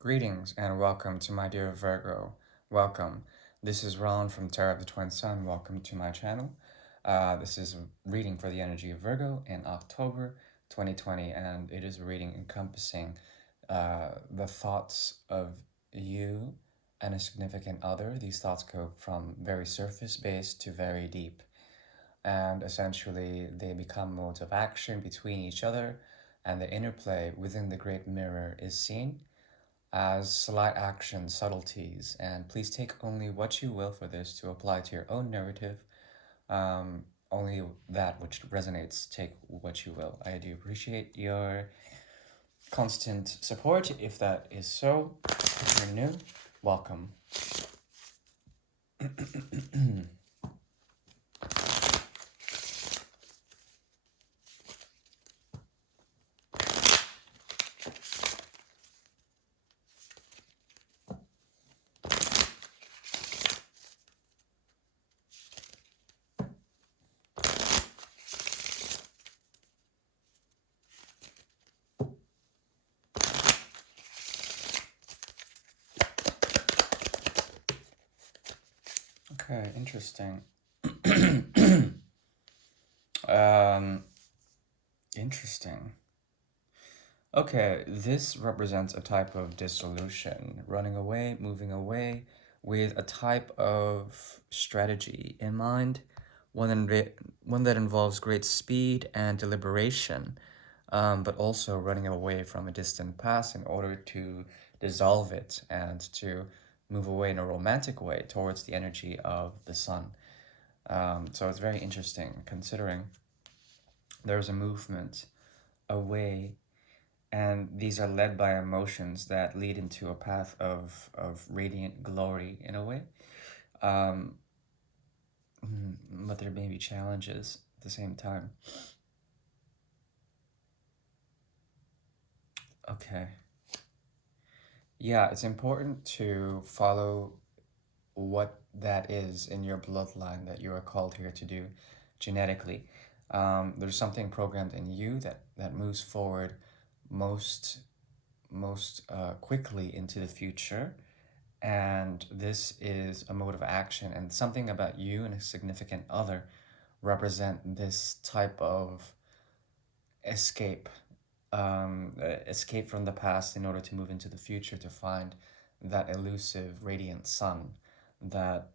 Greetings and welcome to my dear Virgo. Welcome. This is Ron from Tarot of the Twin Sun. Welcome to my channel. This is a reading for the energy of Virgo in October 2020, and it is a reading encompassing the thoughts of you and a significant other. These thoughts go from very surface based to very deep, and essentially they become modes of action between each other, and the interplay within the great mirror is seen as slight action subtleties, and please take only what you will for this to apply to your own narrative. Only that which resonates, take what you will. I do appreciate your constant support. If that is so, if you're new, welcome. Okay, interesting. um, Interesting. Okay, this represents a type of dissolution, running away, moving away, with a type of strategy in mind, one that involves great speed and deliberation, but also running away from a distant past in order to dissolve it and to move away in a romantic way towards the energy of the sun. So it's very interesting considering there's a movement away, and these are led by emotions that lead into a path of radiant glory in a way. Um, but there may be challenges at the same time. Okay. Yeah, it's important to follow what that is in your bloodline that you are called here to do genetically. There's something programmed in you that moves forward most quickly into the future, and this is a mode of action, and something about you and a significant other represent this type of escape, escape from the past in order to move into the future to find that elusive radiant sun that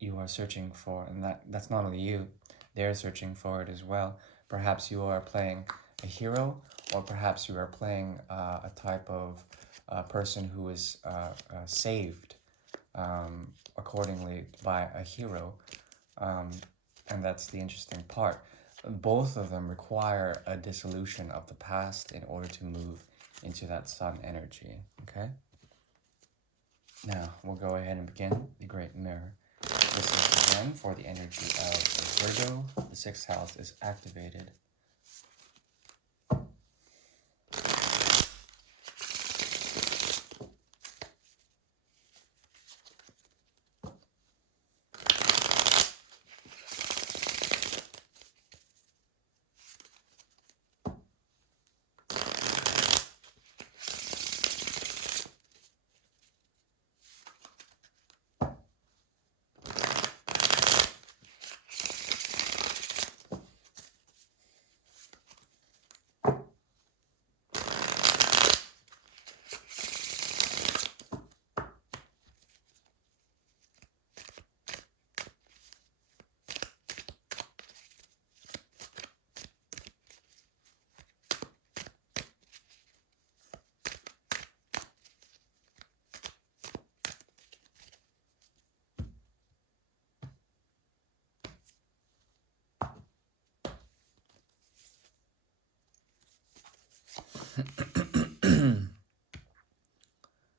you are searching for, and that's not only you, they're searching for it as well. Perhaps you are playing a hero, or perhaps you are playing a type of person who is saved accordingly by a hero, and that's the interesting part. Both of them require a dissolution of the past in order to move into that sun energy. Okay, now we'll go ahead and begin the great mirror. This is again for the energy of Virgo. The sixth house is activated.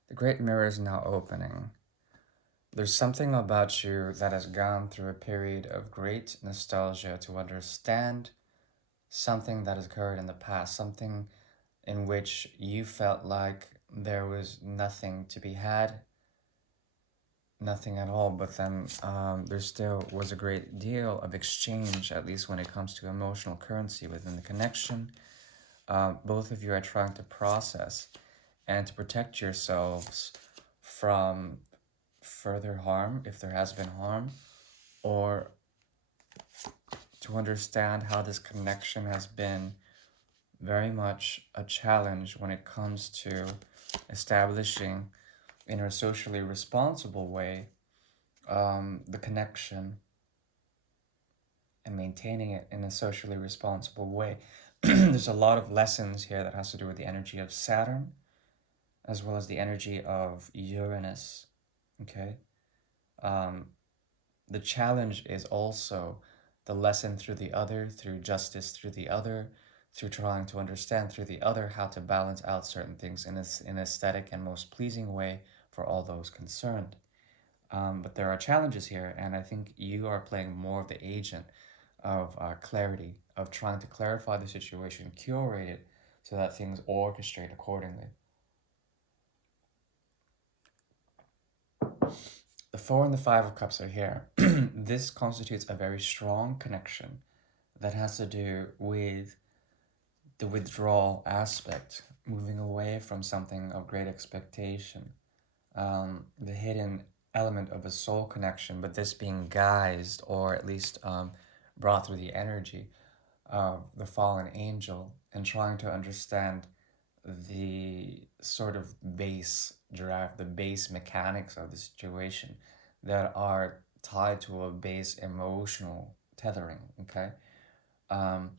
The great mirror is now opening. There's something about you that has gone through a period of great nostalgia to understand something that has occurred in the past, something in which you felt like there was nothing to be had, nothing at all, but then there still was a great deal of exchange, at least when it comes to emotional currency within the connection. Both of you are trying to process and to protect yourselves from further harm if there has been harm, or to understand how this connection has been very much a challenge when it comes to establishing in a socially responsible way the connection and maintaining it in a socially responsible way. There's a lot of lessons here that has to do with the energy of Saturn as well as the energy of Uranus. Okay. Um, the challenge is also the lesson through the other, through justice through the other, through trying to understand through the other how to balance out certain things in an aesthetic and most pleasing way for all those concerned. But there are challenges here, and I think you are playing more of the agent of clarity, of trying to clarify the situation, curate it so that things orchestrate accordingly. The Four and the Five of Cups are here. This constitutes a very strong connection that has to do with the withdrawal aspect, moving away from something of great expectation, the hidden element of a soul connection, but this being guised or at least brought through the energy of the fallen angel, and trying to understand the sort of base drive, the base mechanics of the situation that are tied to a base emotional tethering. Okay. Um,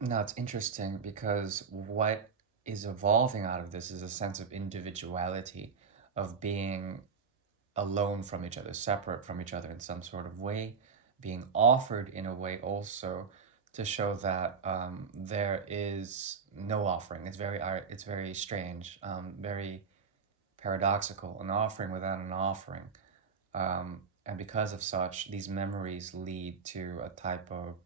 Now it's interesting because what is evolving out of this is a sense of individuality, of being alone from each other, separate from each other in some sort of way, being offered in a way also to show that there is no offering. It's very strange, very paradoxical, an offering without an offering. And because of such, these memories lead to a type of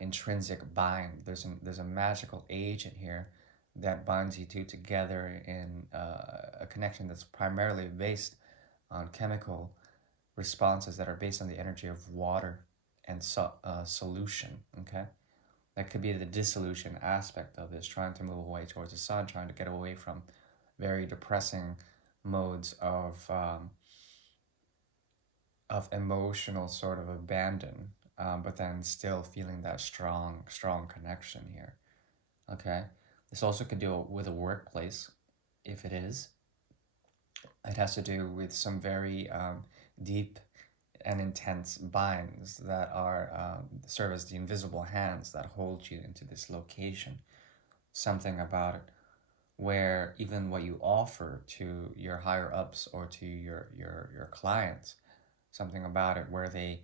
intrinsic bind. There's a magical agent here that binds you two together in a connection that's primarily based on chemical responses that are based on the energy of water and solution. Okay, that could be the dissolution aspect of this, trying to move away towards the sun, trying to get away from very depressing modes of emotional sort of abandon, but then still feeling that strong connection here. Okay, this also could do with a workplace, if it is. It has to do with some very deep and intense binds that are serve as the invisible hands that hold you into this location. Something about it where even what you offer to your higher ups or to your clients, something about it where they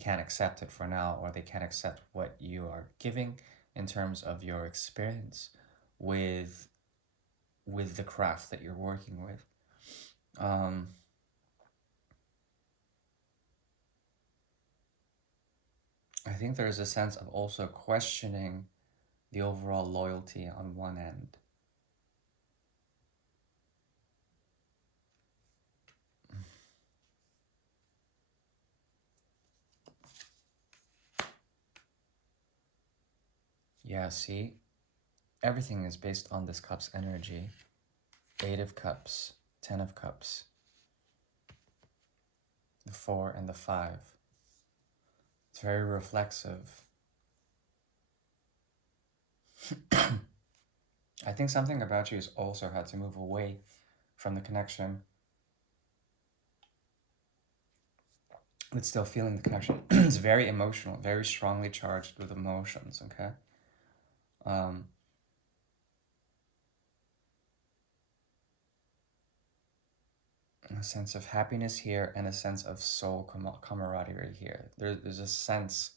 can't accept it for now, or they can't accept what you are giving in terms of your experience with the craft that you're working with. um, I think there's a sense of also questioning the overall loyalty on one end. Yeah, see, everything is based on this cup's energy. Eight of Cups, Ten of Cups, the Four and the Five. It's very reflexive. I think something about you has also had to move away from the connection, but still feeling the connection. It's very emotional, very strongly charged with emotions. Okay. Um, a sense of happiness here and a sense of soul camaraderie here. There's a sense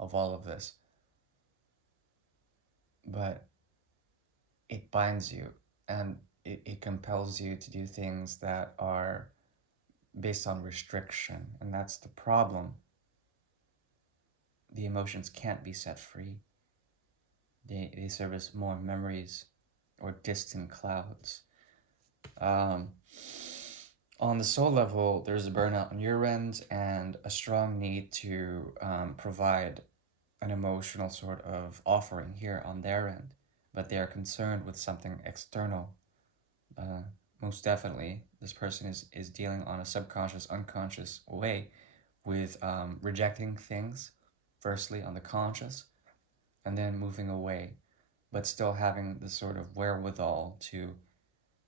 of all of this, but it binds you, and it compels you to do things that are based on restriction, and that's the problem. The emotions can't be set free. They serve as more memories or distant clouds. Um, on the soul level, there's a burnout on your end and a strong need to provide an emotional sort of offering here on their end. but they are concerned with something external. Uh, Most definitely, this person is dealing on a subconscious, unconscious way with rejecting things, firstly on the conscious, and then moving away, but still having the sort of wherewithal to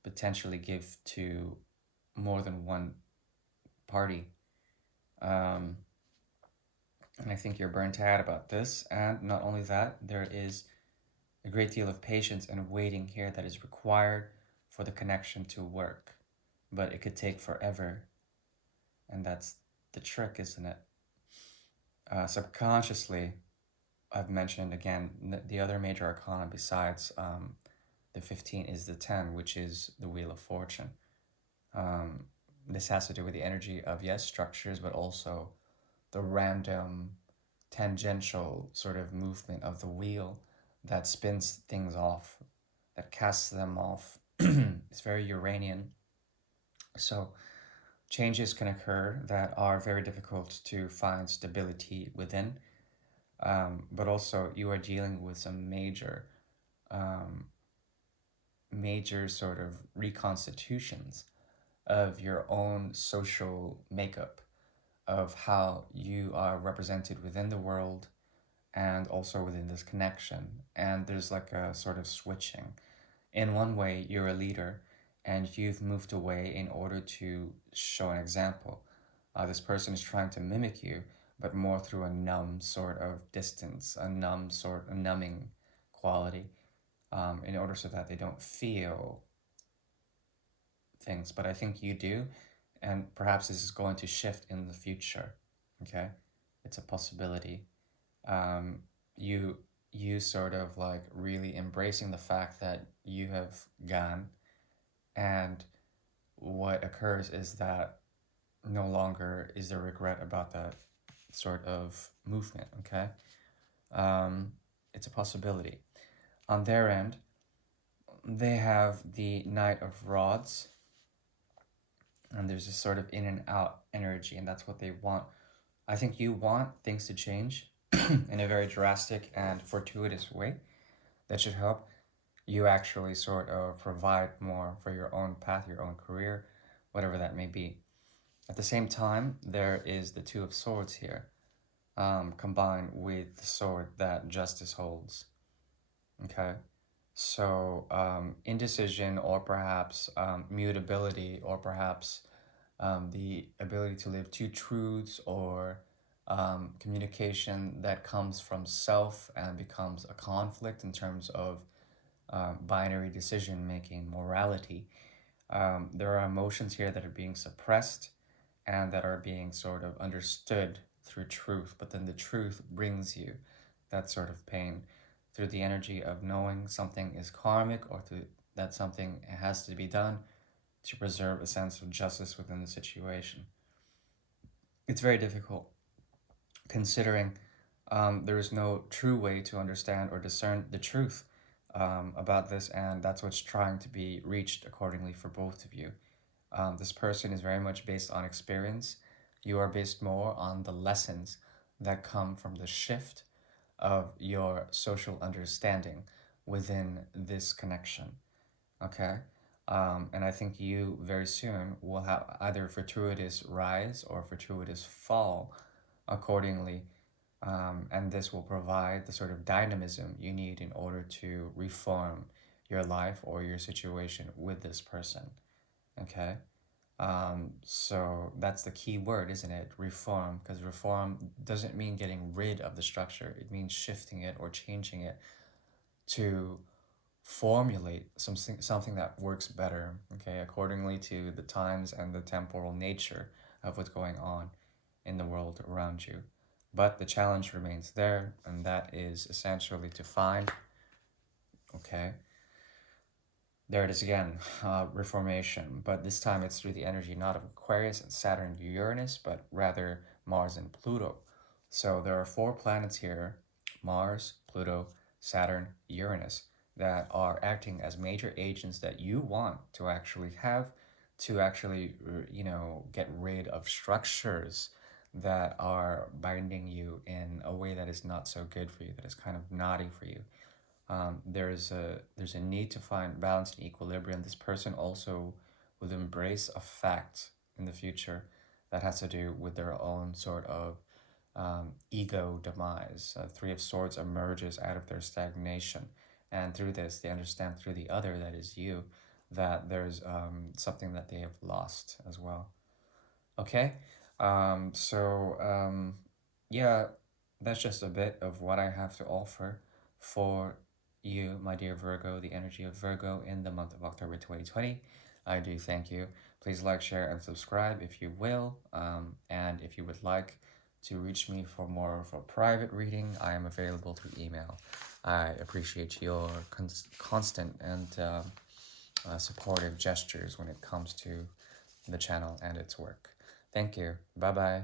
potentially give to more than one party. Um, and I think you're burnt out about this. And not only that, there is a great deal of patience and waiting here that is required for the connection to work. But it could take forever. And that's the trick, isn't it? Subconsciously, I've mentioned again, the other major arcana besides the 15 is the 10, which is the Wheel of Fortune. Um, this has to do with the energy of, yes, structures, but also the random tangential sort of movement of the wheel that spins things off, that casts them off. It's very Uranian. So changes can occur that are very difficult to find stability within, but also you are dealing with some um, major sort of reconstitutions of your own social makeup, of how you are represented within the world and also within this connection. And there's like a sort of switching. In one way, you're a leader and you've moved away in order to show an example. This person is trying to mimic you, but more through a numb sort of distance, a numbing quality, in order so that they don't feel things. But I think you do, and perhaps this is going to shift in the future. Okay, it's a possibility. um, you you sort of like really embracing the fact that you have gone, and what occurs is that no longer is there regret about that sort of movement. Okay, um, it's a possibility. On their end, they have the Knight of Rods, and there's this sort of in and out energy, and that's what they want. I think you want things to change in a very drastic and fortuitous way that should help you actually sort of provide more for your own path, your own career, whatever that may be. At the same time, there is the Two of Swords here, combined with the sword that justice holds. Okay, so indecision, or perhaps mutability, or perhaps the ability to live two truths, or communication that comes from self and becomes a conflict in terms of binary decision making, morality. There are emotions here that are being suppressed and that are being sort of understood through truth, but then the truth brings you that sort of pain through the energy of knowing something is karmic, or through that something has to be done to preserve a sense of justice within the situation. It's very difficult considering there is no true way to understand or discern the truth about this, and that's what's trying to be reached accordingly for both of you. This person is very much based on experience. You are based more on the lessons that come from the shift of your social understanding within this connection. Okay? And I think you very soon will have either fortuitous rise or fortuitous fall accordingly. And this will provide the sort of dynamism you need in order to reform your life or your situation with this person. Okay? So that's the key word, isn't it? Reform, because reform doesn't mean getting rid of the structure, it means shifting it or changing it to formulate something that works better, okay, accordingly to the times and the temporal nature of what's going on in the world around you. But the challenge remains there, and that is essentially to find, okay, there it is again, reformation, but this time it's through the energy not of Aquarius and Saturn, Uranus, but rather Mars and Pluto. So there are four planets here: Mars, Pluto, Saturn, Uranus, that are acting as major agents that you want to actually have, to actually, get rid of structures that are binding you in a way that is not so good for you, that is kind of naughty for you. there's a need to find balance and equilibrium. This person also would embrace a fact in the future that has to do with their own sort of ego demise. Three of Swords emerges out of their stagnation, and through this, they understand through the other, that is you, that there's something that they have lost as well. Okay, yeah, that's just a bit of what I have to offer for you, my dear Virgo, the energy of Virgo in the month of October 2020. I do thank you. Please like, share, and subscribe if you will. And if you would like to reach me for more of a private reading, I am available through email. I appreciate your constant and supportive gestures when it comes to the channel and its work. Thank you. Bye bye.